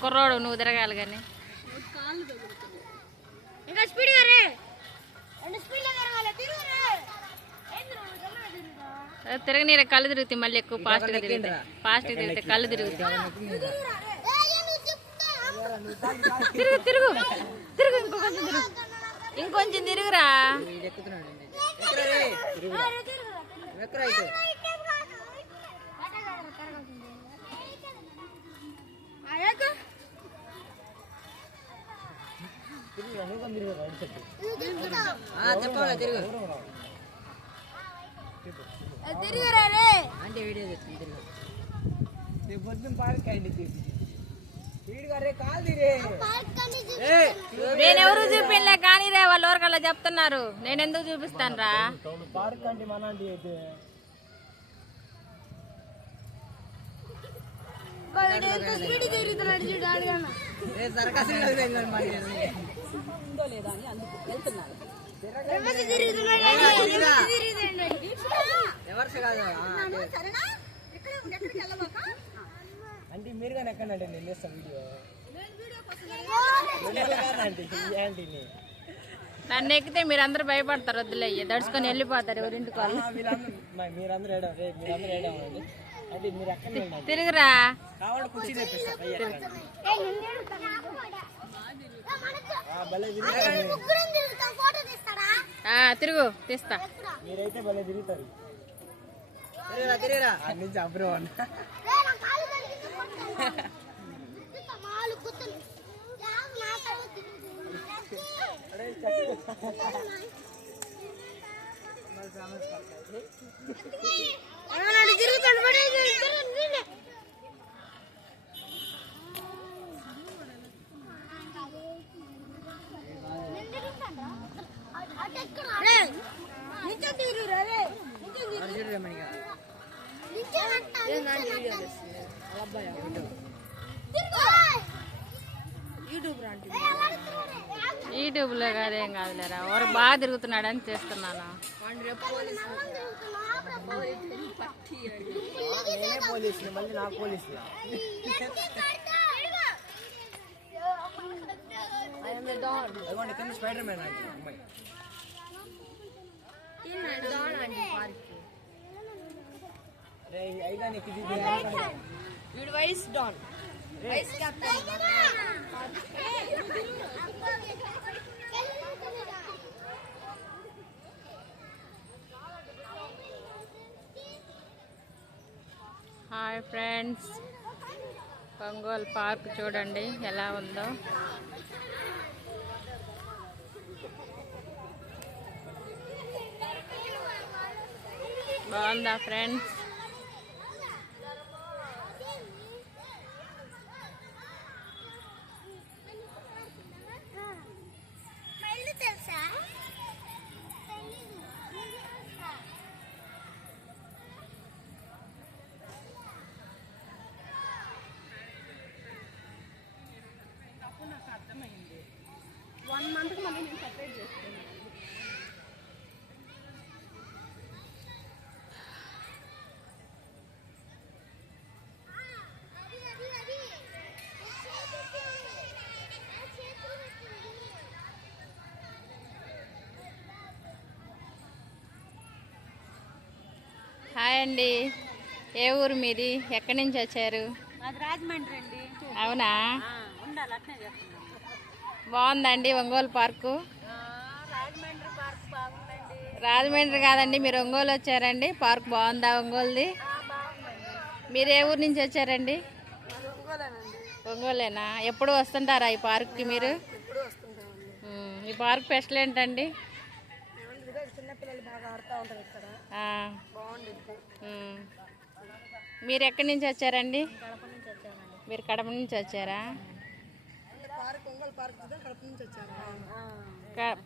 కుర్రోడు నువ్వు తిరగాలి కానీ తిరగనీర కళ్ళు తిరుగుతాయి. మళ్ళీ ఎక్కువ ఫాస్ట్గా తిరిగితే కళ్ళు తిరుగుతాయి. తిరుగు తిరుగు తిరుగు ఇంకొంచెం తిరుగురా. నేనెవరు చూపిలే కానీ రే వాళ్ళు ఎవరికల్లా చెప్తున్నారు. నేను ఎందుకు చూపిస్తాను రా. అంటే మీరు కానీ ఎక్కడండి నేను చేస్తాను వీడియో. నన్ను ఎక్కితే మీరందరూ భయపడతారు. వద్దులయ్య దడుచుకొని వెళ్ళిపోతారు ఎవరింటికి వాళ్ళు. మీరందరూ ఏడవండి. అంటే మీరు ఎక్కడ తిరుగురా. కావాలి కుర్చీ తెప్పిస్తా. తిరుగు తీస్తా. మీరైతే భలే తిరుగుతారు. నుంచి అబ్రో అన్న యూట్యూబ్ లో కాదేం కాదులేరా. ఎవరు బాగా తిరుగుతున్నాడని చేస్తున్నాను. మళ్ళీ నాకు పోలీసు స్పైడర్ మ్యాన్ అమ్మాయి. వీడు vice don, vice captain. Hi friends, Ongole park చూడండి ఎలా ఉందో. బాగుందా ఫ్రెండ్స్? నాకు అర్థమైంది. 1 month మళ్ళీ నేను సెపరేట్ చేసుకున్నాను. హాయ్ అండి, ఏ ఊరు మీది? ఎక్కడి నుంచి వచ్చారు? రాజమండ్రి అండి. అవునా, ఉండాలి అట్నే చెప్తున్నాను. బాగుందండి ఒంగోలు పార్కు? రాజమండ్రి పార్క్ బాగుందండి. రాజమండ్రి కాదండి, మీరు ఒంగోలు వచ్చారండి. పార్క్ బాగుందా ఒంగోలుది? మీరు ఏ ఊరు నుంచి వచ్చారండి? ఒంగోలేనా? ఎప్పుడు వస్తుంటారా ఈ పార్క్కి మీరు? ఈ పార్క్ స్పెషల్ ఏంటండి? చిన్నపిల్లలు బాగా ఆడుతూ ఉంటారు ఇక్కడ. మీరు ఎక్కడి నుంచి వచ్చారండి? కడప నుంచి వచ్చానండి. మీరు కడప నుంచి వచ్చారా?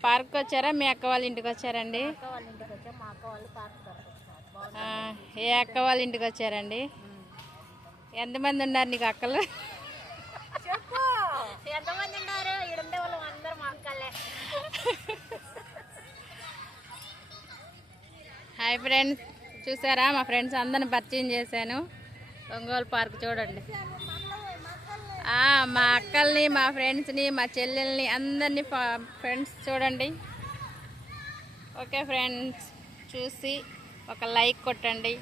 పార్క్ వచ్చారా? మీ అక్క వాళ్ళ ఇంటికి వచ్చారండి? అక్క వాళ్ళ ఇంటికి వచ్చాం. మా అక్క వాళ్ళు పార్క్ ఏ అక్క వాళ్ళ ఇంటికి వచ్చారండి? ఎంతమంది ఉన్నారు నీకు అక్కలు? చెప్పు, ఎంతమంది ఉన్నారు? ఇక్కడ వాళ్ళు అందరూ మా అక్కలే. హాయ్ ఫ్రెండ్స్, చూసారా మా ఫ్రెండ్స్ అందరిని పరిచయం చేశాను. ఒంగోలు పార్క్ చూడండి. మా అక్కల్ని మా ఫ్రెండ్స్ని మా చెల్లెల్ని అందరినీ ఫ్రెండ్స్ చూడండి. ఓకే ఫ్రెండ్స్, చూసి ఒక లైక్ కొట్టండి.